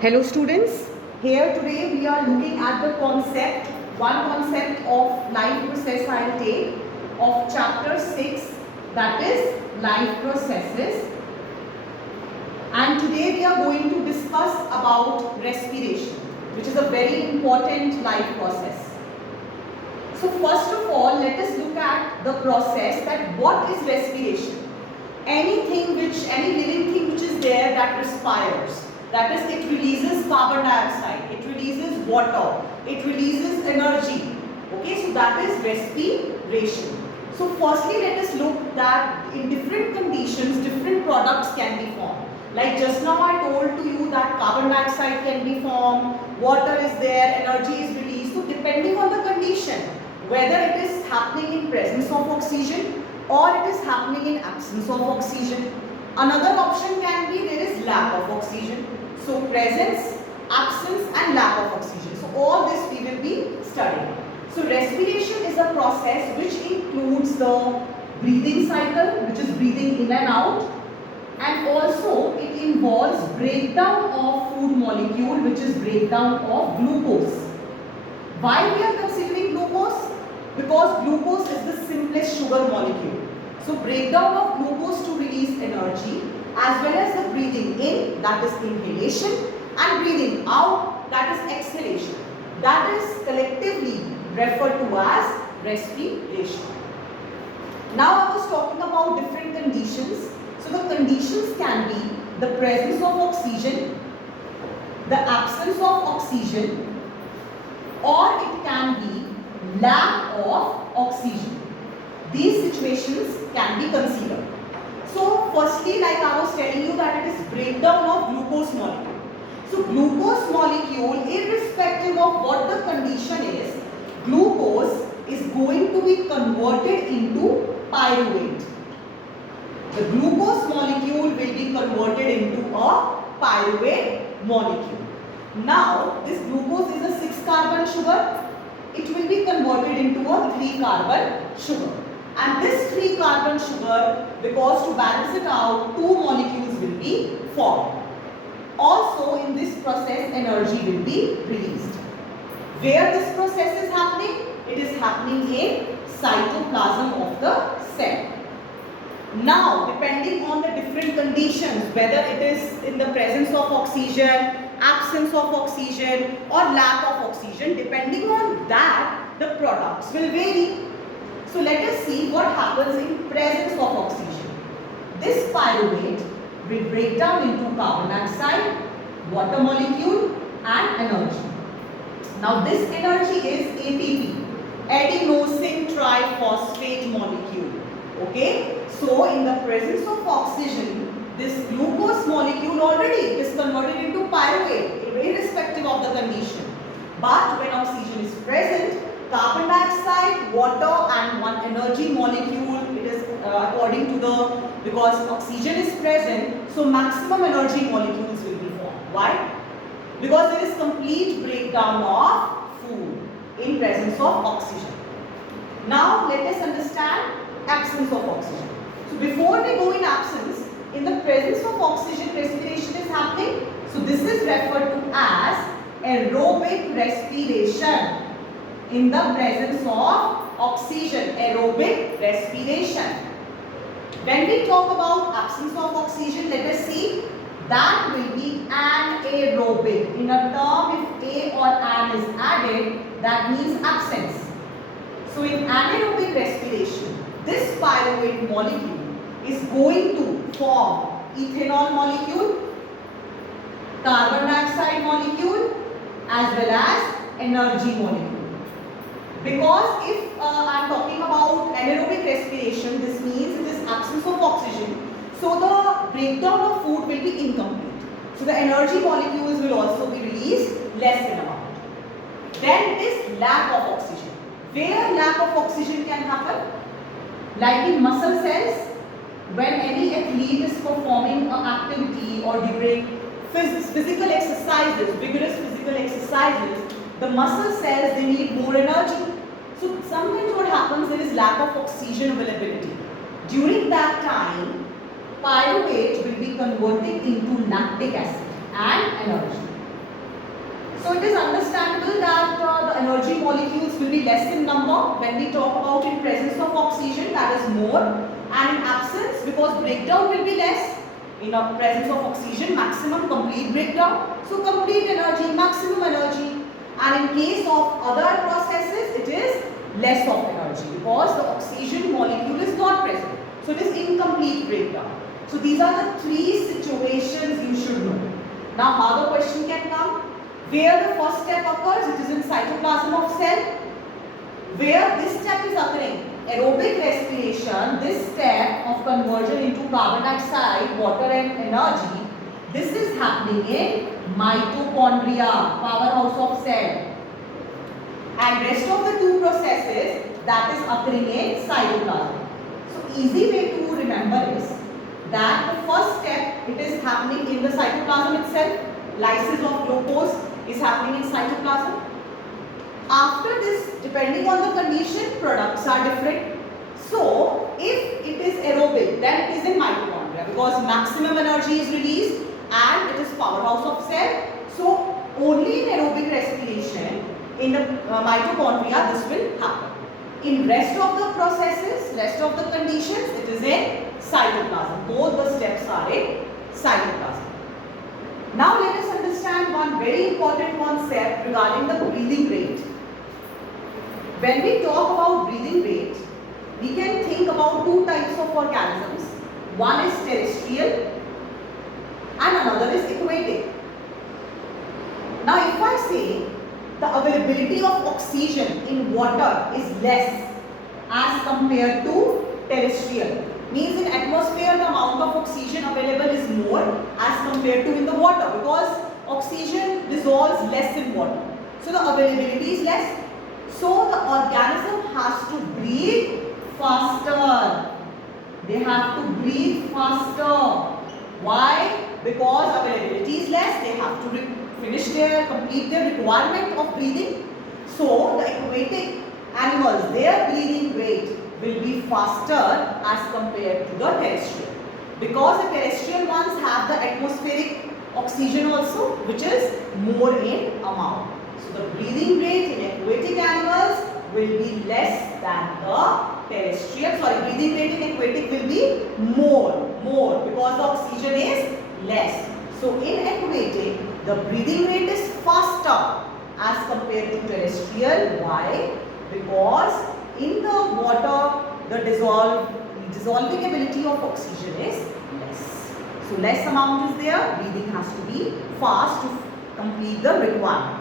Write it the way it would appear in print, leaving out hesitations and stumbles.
Hello students, here today we are looking at the one concept of life process I will take of chapter 6, that is life processes, and today we are going to discuss about respiration, which is a very important life process. So first of all, let us look at the process, that what is respiration. Any living thing which is there that respires, that is, it releases carbon dioxide, it releases water, it releases energy. Okay, so that is respiration. So firstly, let us look that in different conditions, different products can be formed. Like just now I told to you that carbon dioxide can be formed, water is there, energy is released. So depending on the condition, whether it is happening in presence of oxygen or it is happening in absence of oxygen. Another option can be there is lack of oxygen. So presence, absence and lack of oxygen. So all this we will be studying. So respiration is a process which includes the breathing cycle, which is breathing in and out, and also it involves breakdown of food molecule, which is breakdown of glucose. Why we are considering glucose? Because glucose is the simplest sugar molecule. So breakdown of glucose to release energy, as well as the breathing in, that is inhalation, and breathing out, that is exhalation. That is collectively referred to as respiration. Now I was talking about different conditions. So the conditions can be the presence of oxygen, the absence of oxygen, or it can be lack of oxygen. These situations can be considered. So firstly, like I was telling you, that it is breakdown of glucose molecule. So glucose molecule, irrespective of what the condition is, glucose is going to be converted into pyruvate. The glucose molecule will be converted into a pyruvate molecule. Now this glucose is a 6-carbon sugar. It will be converted into a 3-carbon sugar. And this 3-carbon sugar, because to balance it out, 2 molecules will be formed. Also in this process, energy will be released. Where this process is happening? It is happening in cytoplasm of the cell. Now, depending on the different conditions, whether it is in the presence of oxygen, absence of oxygen or lack of oxygen, depending on that, the products will vary. So let us see what happens in presence of oxygen. This pyruvate will break down into carbon dioxide, water molecule and energy. Now this energy is ATP, adenosine triphosphate molecule. Okay, so in the presence of oxygen, this glucose molecule already is converted into pyruvate, irrespective of the condition. But when oxygen is present, carbon dioxide, water and one energy molecule, it is according to the, because oxygen is present, so maximum energy molecules will be formed. Why? Because there is complete breakdown of food in presence of oxygen. Now let us understand absence of oxygen. So before we go in absence, in the presence of oxygen, respiration is happening. So this is referred to as aerobic respiration. In the presence of oxygen, aerobic respiration. When we talk about absence of oxygen, let us see, that will be anaerobic. In a term, if a or an is added, that means absence. So in anaerobic respiration, this pyruvate molecule is going to form ethanol molecule, carbon dioxide molecule as well as energy molecule. Because if I am talking about anaerobic respiration, this means it is absence of oxygen. So the breakdown of food will be incomplete. So the energy molecules will also be released less in amount. Then it is lack of oxygen. Where lack of oxygen can happen? Like in muscle cells, when any athlete is performing an activity or during physical exercises, vigorous physical exercises, the muscle cells, they need more energy. So sometimes what happens, there is lack of oxygen availability. During that time, pyruvate will be converted into lactic acid and energy. So it is understandable that the energy molecules will be less in number when we talk about in presence of oxygen, that is more, and in absence, because breakdown will be less. In the presence of oxygen, maximum complete breakdown. So complete energy, maximum energy. And in case of other processes, it is less of energy because the oxygen molecule is not present. So it is incomplete breakdown. So these are the three situations you should know. Now how the question can come? Where the first step occurs, it is in cytoplasm of cell. Where this step is occurring, aerobic respiration, this step of conversion into carbon dioxide, water and energy, this is happening in mitochondria, powerhouse of cell. And rest of the two processes, that is occurring in cytoplasm. So easy way to remember is that the first step, it is happening in the cytoplasm itself. Lysis of glucose is happening in cytoplasm. After this, depending on the condition, products are different. So if it is aerobic, then it is in mitochondria because maximum energy is released and it is powerhouse of cell. So only in aerobic respiration in the mitochondria this will happen. In rest of the processes, rest of the conditions, it is in cytoplasm. Both the steps are in cytoplasm. Now let us understand one very important concept regarding the breathing rate. When we talk about breathing rate, we can think about two types of organisms. One is terrestrial and another is aquatic. Now if I say the availability of oxygen in water is less as compared to terrestrial, means in atmosphere the amount of oxygen available is more as compared to in the water because oxygen dissolves less in water. So the availability is less. So the organism has to breathe faster. They have to breathe faster. Why? Because availability is less. They have to complete their requirement of breathing. So the aquatic animals, their breathing rate will be faster as compared to the terrestrial. Because the terrestrial ones have the atmospheric oxygen also, which is more in amount. So the breathing rate in aquatic animals will be less than the terrestrial. Breathing rate in aquatic will be more because the oxygen is less. So in aquatic, the breathing rate is faster as compared to terrestrial. Why? Because in the water, the dissolving ability of oxygen is less. So less amount is there, breathing has to be fast to complete the requirement.